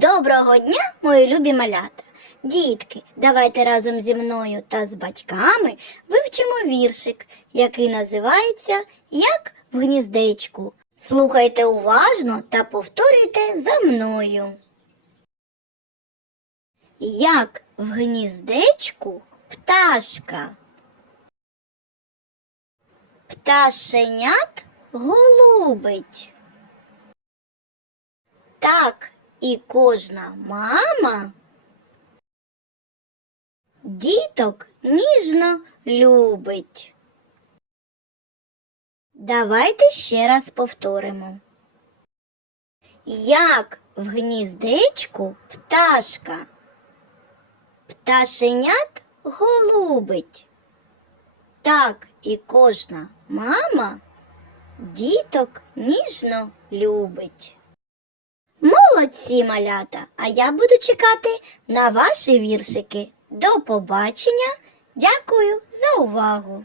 Доброго дня, мої любі малята! Дітки, давайте разом зі мною та з батьками вивчимо віршик, який називається Як в гніздечку. Слухайте уважно та повторюйте за мною. Як в гніздечку пташка. Пташенят голубить. Так і кожна мама діток ніжно любить. Давайте ще раз повторимо. Як в гніздечку пташка, пташенят голубить. Так і кожна мама діток ніжно любить. Молодці, малята! А я буду чекати на ваші віршики. До побачення. Дякую за увагу!